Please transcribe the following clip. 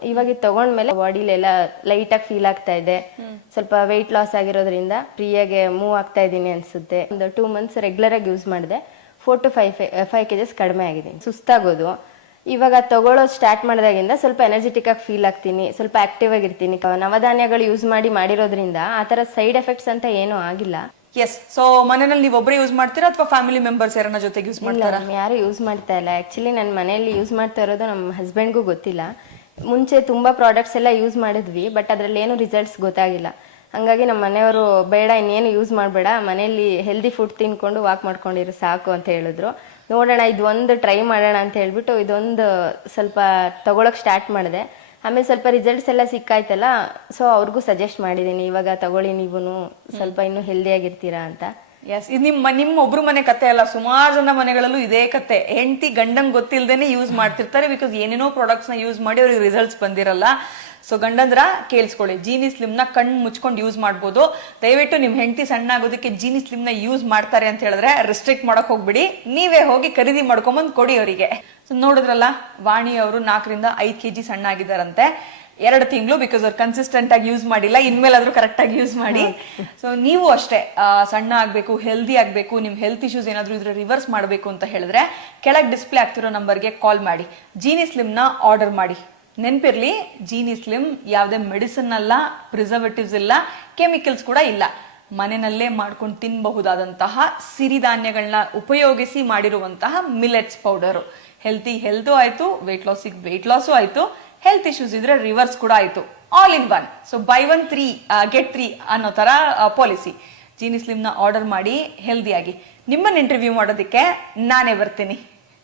ಇವಾಗ ಇದು ತಗೊಂಡ್ಮೇಲೆ ಬಾಡಿಲೆಲ್ಲ ಲೈಟ್ ಆಗಿ ಫೀಲ್ ಆಗ್ತಾ ಇದೆ. ಸ್ವಲ್ಪ ವೆಯ್ಟ್ ಲಾಸ್ ಆಗಿರೋದ್ರಿಂದ ಫ್ರೀಯಾಗಿ ಮೂವ್ ಆಗ್ತಾ ಇದೀನಿ ಅನ್ಸುತ್ತೆ. ಒಂದು 2 months ರೆಗ್ಯುಲರ್ ಆಗಿ ಯೂಸ್ ಮಾಡಿದೆ. 4 to 5 kgs ಕಡಿಮೆ ಆಗಿದೆ. ಸುಸ್ತಾಗೋದು ಇವಾಗ ತಗೊಳ್ಳೋದು ಸ್ಟಾರ್ಟ್ ಮಾಡಿದಾಗಿಂದ ಸ್ವಲ್ಪ ಎನರ್ಜೆಟಿಕ್ ಆಗಿ ಫೀಲ್ ಆಗ್ತೀನಿ, ಸ್ವಲ್ಪ ಆಕ್ಟಿವ್ ಆಗಿರ್ತೀನಿ. ನವಧಾನ್ಯಗಳು ಯೂಸ್ ಮಾಡಿರೋದ್ರಿಂದ ಆ ತರ ಸೈಡ್ ಎಫೆಕ್ಟ್ಸ್ ಅಂತ ಏನೂ ಆಗಿಲ್ಲ. ಎಸ್. ಸೊ ಮನೆಯಲ್ಲಿ ನೀವು ಒಬ್ಬರೇ ಯೂಸ್ ಮಾಡ್ತೀರಾ ಅಥವಾ ಫ್ಯಾಮಿಲಿ ಮೆಂಬರ್ಸ್ ಯಾರನ್ನ ಜೊತೆಗೆ ಯೂಸ್ ಮಾಡ್ತಾರಾ? ಯಾರು ಯೂಸ್ ಮಾಡ್ತಾ ಇಲ್ಲ. ಆಕ್ಚುಲಿ ನನ್ನ ಮನೆಯಲ್ಲಿ ಯೂಸ್ ಮಾಡ್ತಾ ಇರೋದು ನಮ್ಮ ಹಸ್ಬೆಂಡ್ಗೂ ಗೊತ್ತಿಲ್ಲ. ಮುಂಚೆ ತುಂಬಾ ಪ್ರಾಡಕ್ಟ್ಸ್ ಎಲ್ಲ ಯೂಸ್ ಮಾಡಿದ್ವಿ, ಬಟ್ ಅದ್ರಲ್ಲಿ ಏನು ರಿಸಲ್ಟ್ಸ್ ಗೊತ್ತಾಗಿಲ್ಲ. ಹಂಗಾಗಿ ನಮ್ಮ ಮನೆಯವರು ಬೇಡ ಇನ್ನೇನು ಯೂಸ್ ಮಾಡಬೇಡ, ಮನೆಯಲ್ಲಿ ಹೆಲ್ದಿ ಫುಡ್ ತಿನ್ಕೊಂಡು ವಾಕ್ ಮಾಡ್ಕೊಂಡಿರು ಸಾಕು ಅಂತ ಹೇಳಿದ್ರು. ನೋಡೋಣ ಇದೊಂದು ಟ್ರೈ ಮಾಡೋಣ ಅಂತ ಹೇಳ್ಬಿಟ್ಟು ಇದೊಂದು ಸ್ವಲ್ಪ ತಗೊಳಕ್ ಸ್ಟಾರ್ಟ್ ಮಾಡಿದೆ. ಆಮೇಲೆ ಸ್ವಲ್ಪ ರಿಸಲ್ಟ್ಸ್ ಎಲ್ಲ ಸಿಕ್ಕಾಯ್ತಲ್ಲ, ಸೊ ಅವ್ರಿಗೂ ಸಜೆಸ್ಟ್ ಮಾಡಿದ್ದೀನಿ, ಇವಾಗ ತಗೊಳ್ಳಿ ನೀವು ಸ್ವಲ್ಪ ಇನ್ನೂ ಹೆಲ್ದಿ ಆಗಿರ್ತೀರಾ ಅಂತ. ಎಸ್. ಇದು ನಿಮ್ಮ ಒಬ್ರು ಮನೆ ಕತೆ ಅಲ್ಲ, ಸುಮಾರು ಜನ ಮನೆಗಳಲ್ಲೂ ಇದೇ ಕತೆ. ಹೆಂಡತಿ ಗಂಡಂಗ್ ಗೊತ್ತಿಲ್ದೇನೆ ಯೂಸ್ ಮಾಡ್ತಿರ್ತಾರೆ, ಬಿಕಾಸ್ ಏನೇನೋ ಪ್ರಾಡಕ್ಟ್ಸ್ ನ ಯೂಸ್ ಮಾಡಿ ಅವ್ರಿಗೆ ರಿಸಲ್ಟ್ಸ್ ಬಂದಿರಲ್ಲ. ಸೊ ಗಂಡಂದ್ರ ಕೇಳಿಸ್ಕೊಳ್ಳಿ, ಜೀನಿ ಸ್ಲಿಮ್ ನ ಕಣ್ಣು ಮುಚ್ಕೊಂಡು ಯೂಸ್ ಮಾಡ್ಬೋದು. ದಯವಿಟ್ಟು ನಿಮ್ ಹೆಂಡತಿ ಸಣ್ಣ ಆಗೋದಕ್ಕೆ ಜೀನಿ ಸ್ಲಿಮ್ ನ ಯೂಸ್ ಮಾಡ್ತಾರೆ ಅಂತ ಹೇಳಿದ್ರೆ ರಿಸ್ಟ್ರಿಕ್ಟ್ ಮಾಡಕ್ ಹೋಗ್ಬಿಡಿ, ನೀವೇ ಹೋಗಿ ಖರೀದಿ ಮಾಡ್ಕೊಂಬಂದ್ ಕೊಡಿ ಅವರಿಗೆ. ಸೊ ನೋಡಿದ್ರಲ್ಲ, ವಾಣಿ ಅವರು 4 ರಿಂದ 5 kg ಸಣ್ಣ ಆಗಿದಾರಂತೆ. 2 ತಿಂಗಳು, ಬಿಕಾಸ್ ಅವ್ರು ಕನ್ಸಿಸ್ಟೆಂಟ್ ಆಗಿ ಯೂಸ್ ಮಾಡಿಲ್ಲ. ಇನ್ಮೇಲಾದ್ರೂ ಕರೆಕ್ಟ್ ಆಗಿ ಯೂಸ್ ಮಾಡಿ. ಸೊ ನೀವು ಅಷ್ಟೇ ಸಣ್ಣ ಆಗ್ಬೇಕು, ಹೆಲ್ದಿ ಆಗ್ಬೇಕು, ನಿಮ್ ಹೆಲ್ತ್ ಇಶ್ಯೂಸ್ ಏನಾದ್ರು ಇದ್ರೆ ರಿವರ್ಸ್ ಮಾಡಬೇಕು ಅಂತ ಹೇಳಿದ್ರೆ ಕೆಳಗೆ ಡಿಸ್ಪ್ಲೇ ಆಗ್ತಿರೋ ನಂಬರ್ಗೆ ಕಾಲ್ ಮಾಡಿ ಜೀನಿ ಸ್ಲಿಮ್ ನ ಆರ್ಡರ್ ಮಾಡಿ. ನೆನ್ಪಿರ್ಲಿ, ಜೀನಿ ಸ್ಲಿಮ್ ಯಾವುದೇ ಮೆಡಿಸಿನ್ ಅಲ್ಲ, ಪ್ರಿಸರ್ವೇಟಿವ್ಸ್ ಇಲ್ಲ, ಕೆಮಿಕಲ್ಸ್ ಕೂಡ ಇಲ್ಲ. ಮನೆಯಲ್ಲೇ ಮಾಡ್ಕೊಂಡು ತಿನ್ನಬಹುದಾದಂತಹ ಸಿರಿಧಾನ್ಯಗಳನ್ನ ಉಪಯೋಗಿಸಿ ಮಾಡಿರುವಂತಹ ಮಿಲೆಟ್ಸ್ ಪೌಡರು. ಹೆಲ್ತು ಆಯ್ತು, ವೆಯ್ಟ್ ಲಾಸು ಆಯ್ತು, ಹೆಲ್ತ್ ಇಶ್ಯೂಸ್ ಇದ್ರೆ ರಿವರ್ಸ್ ಕೂಡ ಆಯ್ತು. All in one. So by 1 3 get 3 ಅನ್ನೋ ತರ ಪಾಲಿಸಿ. ಜೀನಿ ಸ್ಲಿಮ್ ನ ಆರ್ಡರ್ ಮಾಡಿ ಹೆಲ್ದಿ ಆಗಿ. ನಿಮ್ಮನ್ನ ಇಂಟರ್ವ್ಯೂ ಮಾಡೋದಕ್ಕೆ ನಾನೇ ಬರ್ತೀನಿ.